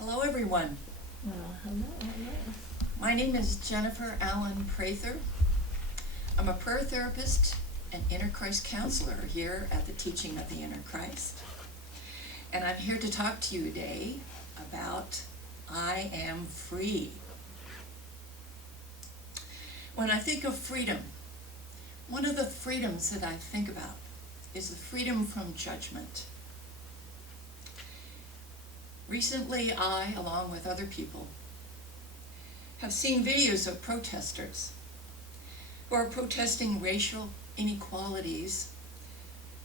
Hello everyone. Hello. My name is Jennifer Allen-Prather. I'm a prayer therapist and Inner Christ counselor here at the Teaching of the Inner Christ. And I'm here to talk to you today about I am free. When I think of freedom, one of the freedoms that I think about is the freedom from judgment. Recently, I, along with other people, have seen videos of protesters who are protesting racial inequalities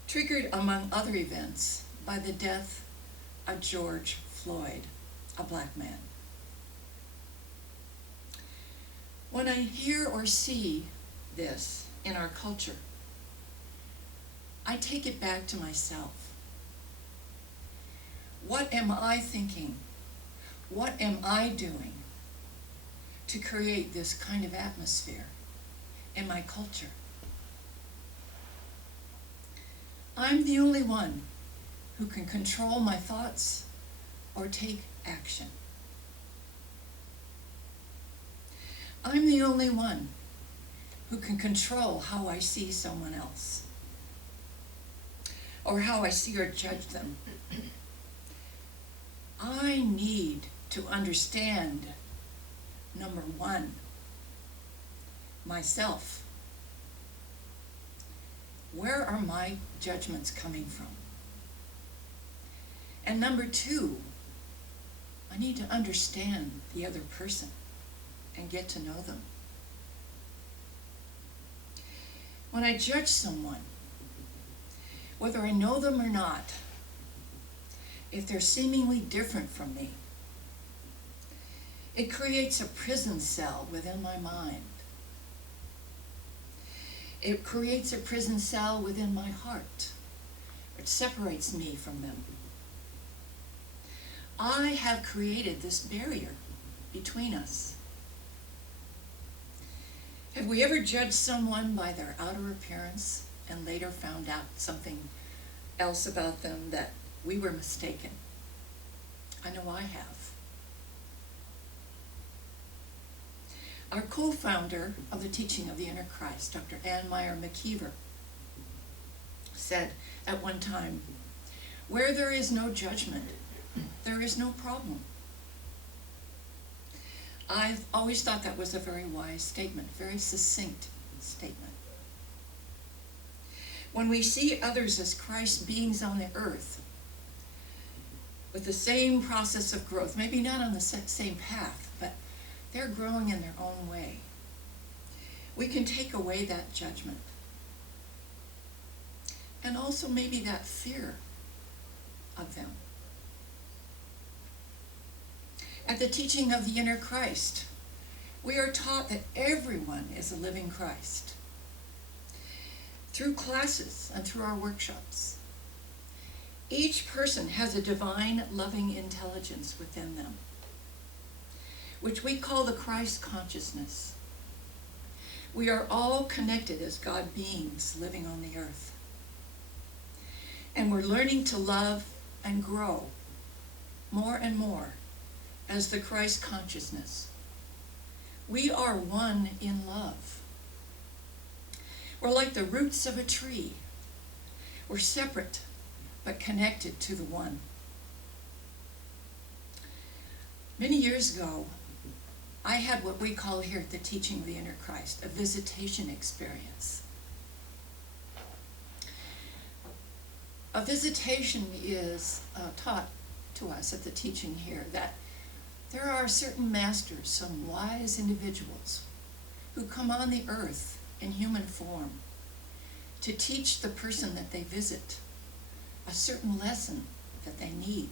triggered, among other events, by the death of George Floyd, a black man. When I hear or see this in our culture, I take it back to myself. What am I thinking? What am I doing to create this kind of atmosphere in my culture? I'm the only one who can control my thoughts or take action. I'm the only one who can control how I see someone else or how I see or judge them. I need to understand, number one, myself. Where are my judgments coming from? And number two, I need to understand the other person and get to know them. When I judge someone, whether I know them or not, if they're seemingly different from me, it creates a prison cell within my mind. It creates a prison cell within my heart. It separates me from them. I have created this barrier between us. Have we ever judged someone by their outer appearance and later found out something else about them that we were mistaken? I know I have. Our co-founder of the Teaching of the Inner Christ, Dr. Ann Meyer McKeever, said at one time, "Where there is no judgment, there is no problem." I've always thought that was a very wise statement, very succinct statement. When we see others as Christ beings on the earth, with the same process of growth, maybe not on the same path, but they're growing in their own way, we can take away that judgment. And also maybe that fear of them. At the Teaching of the Inner Christ, we are taught that everyone is a living Christ. Through classes and through our workshops, each person has a divine, loving intelligence within them, which we call the Christ consciousness. We are all connected as God beings living on the earth. And we're learning to love and grow more and more as the Christ consciousness. We are one in love. We're like the roots of a tree. We're separate, but connected to the one. Many years ago, I had what we call here at the Teaching of the Inner Christ, a visitation experience. A visitation is taught to us at the teaching here that there are certain masters, some wise individuals, who come on the earth in human form to teach the person that they visit a certain lesson that they need.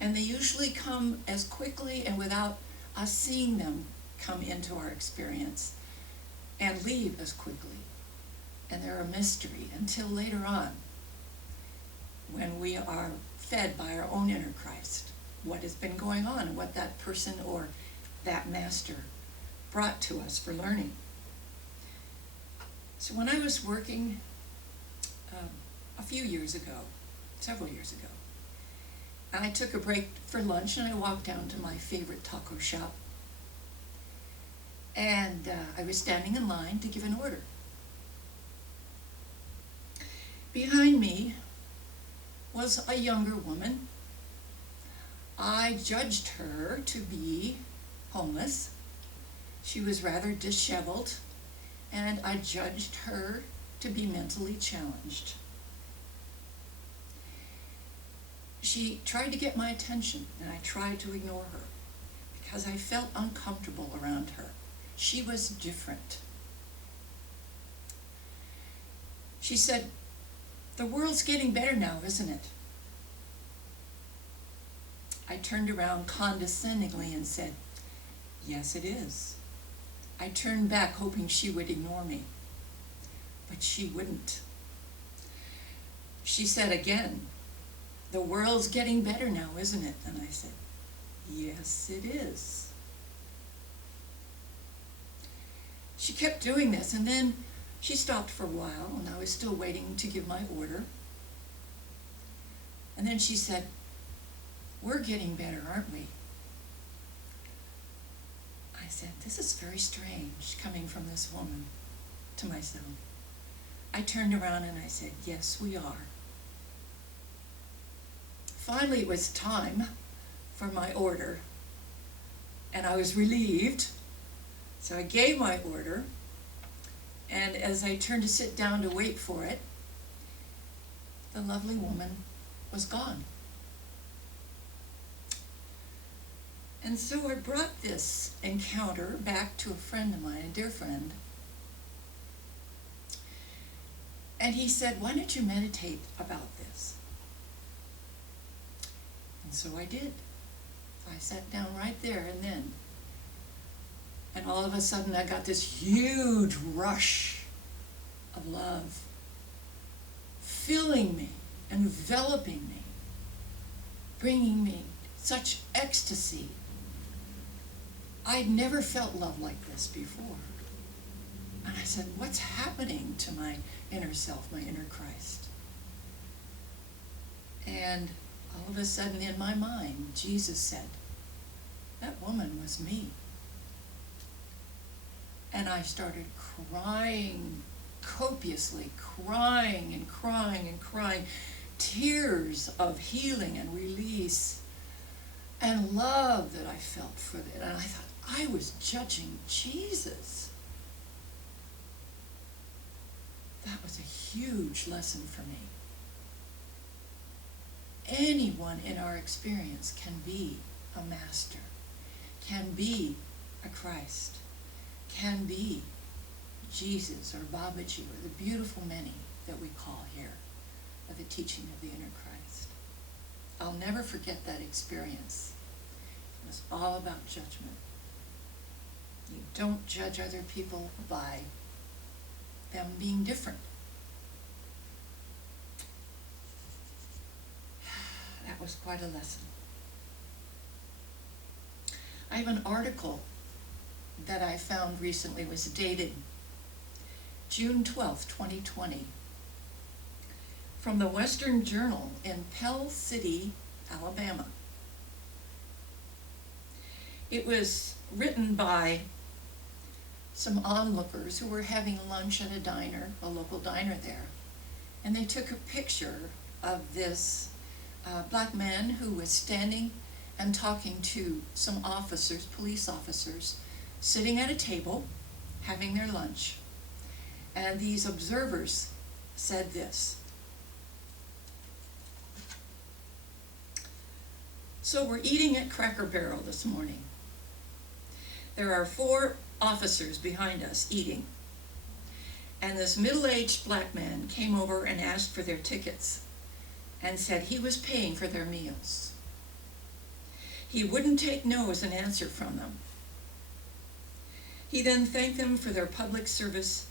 And they usually come as quickly and without us seeing them come into our experience and leave as quickly. And they're a mystery until later on, when we are fed by our own inner Christ, what has been going on and what that person or that master brought to us for learning. So when I was working a few years ago, several years ago, I took a break for lunch and I walked down to my favorite taco shop. And I was standing in line to give an order. Behind me was a younger woman. I judged her to be homeless. She was rather disheveled, and I judged her to be mentally challenged. She tried to get my attention, and I tried to ignore her because I felt uncomfortable around her. She was different. She said, "The world's getting better now, isn't it?" I turned around condescendingly and said, "Yes, it is." I turned back hoping she would ignore me, but she wouldn't. She said again, "The world's getting better now, isn't it?" And I said, "Yes, it is." She kept doing this, and then she stopped for a while, and I was still waiting to give my order. And then she said, "We're getting better, aren't we?" I said, "This is very strange coming from this woman," to myself. I turned around and I said, "Yes, we are." Finally, it was time for my order, and I was relieved. So I gave my order, and as I turned to sit down to wait for it, the lovely woman was gone. And so I brought this encounter back to a friend of mine, a dear friend, and he said, "Why don't you meditate about this?" And so I did. I sat down right there and then. And all of a sudden I got this huge rush of love filling me, enveloping me, bringing me such ecstasy. I'd never felt love like this before. And I said, "What's happening to my inner self, my inner Christ?" And all of a sudden in my mind, Jesus said, "That woman was me." And I started crying copiously, crying and crying and crying, tears of healing and release and love that I felt for it. And I thought, I was judging Jesus. That was a huge lesson for me. Anyone in our experience can be a master, can be a Christ, can be Jesus or Babaji or the beautiful many that we call here of the teaching of the inner Christ. I'll never forget that experience. It was all about judgment. You don't judge other people by them being different. That was quite a lesson. I have an article that I found recently, was dated June 12th, 2020, from the Western Journal in Pell City, Alabama. It was written by some onlookers who were having lunch at a diner, a local diner there, and they took a picture of this black man who was standing and talking to some officers, police officers, sitting at a table, having their lunch. And these observers said this: "So we're eating at Cracker Barrel this morning. There are 4 officers behind us eating. And this middle-aged black man came over and asked for their tickets and said he was paying for their meals. He wouldn't take no as an answer from them. He then thanked them for their public service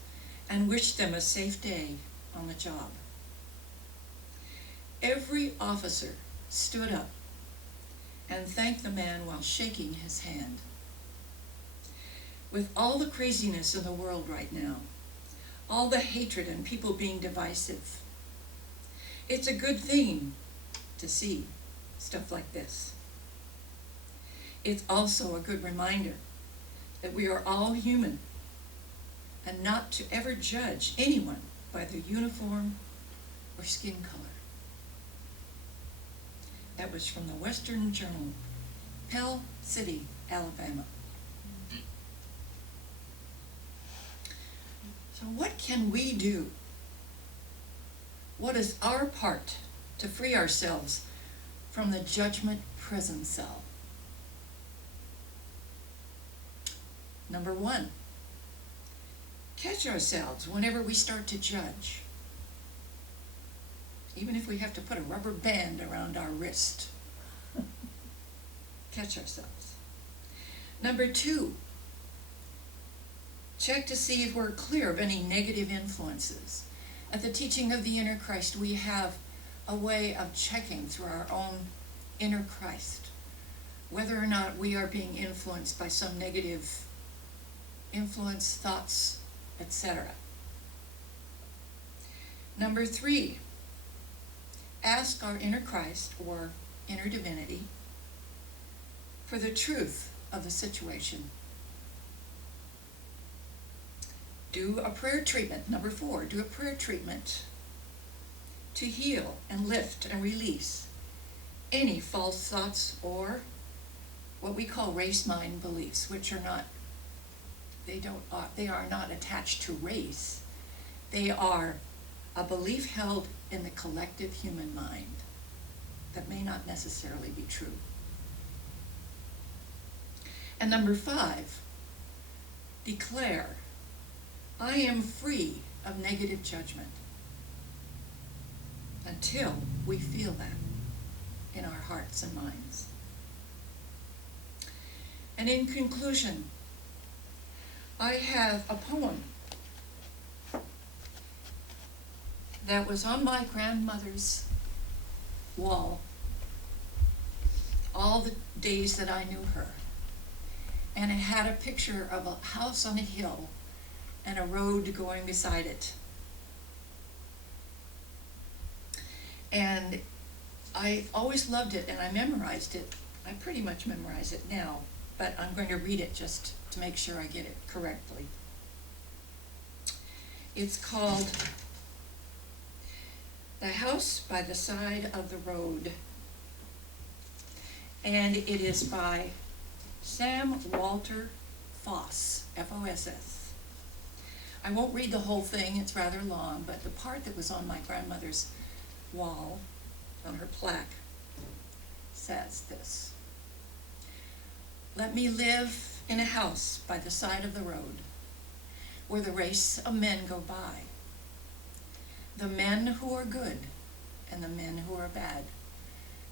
and wished them a safe day on the job. Every officer stood up and thanked the man while shaking his hand. With all the craziness in the world right now, all the hatred and people being divisive, it's a good thing to see stuff like this. It's also a good reminder that we are all human and not to ever judge anyone by their uniform or skin color. That was from the Western Journal, Pell City, Alabama. So what can we do? What is our part to free ourselves from the judgment prison cell? Number one, catch ourselves whenever we start to judge, even if we have to put a rubber band around our wrist. Catch ourselves. Number two, check to see if we're clear of any negative influences. At the teaching of the inner Christ, we have a way of checking through our own inner Christ whether or not we are being influenced by some negative influence, thoughts, etc. Number three, ask our inner Christ or inner divinity for the truth of the situation. Do a prayer treatment. Number four, do a prayer treatment to heal and lift and release any false thoughts or what we call race mind beliefs, which are not, they are not attached to race. They are a belief held in the collective human mind that may not necessarily be true. And number five, declare, I am free of negative judgment, until we feel that in our hearts and minds. And in conclusion, I have a poem that was on my grandmother's wall all the days that I knew her. And it had a picture of a house on a hill and a road going beside it. And I always loved it, and I memorized it. I pretty much memorize it now, but I'm going to read it just to make sure I get it correctly. It's called The House by the Side of the Road, and it is by Sam Walter Foss, F-O-S-S. I won't read the whole thing, it's rather long, but the part that was on my grandmother's wall, on her plaque, says this: let me live in a house by the side of the road, where the race of men go by, the men who are good and the men who are bad,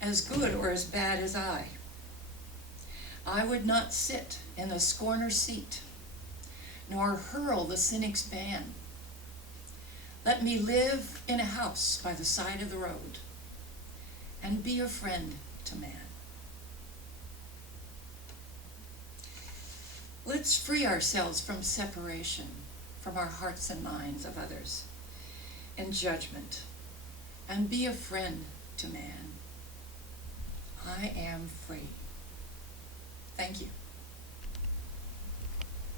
as good or as bad as I. I would not sit in the scorner's seat, nor hurl the cynic's ban. Let me live in a house by the side of the road, and be a friend to man. Let's free ourselves from separation from our hearts and minds of others, and judgment, and be a friend to man. I am free. Thank you.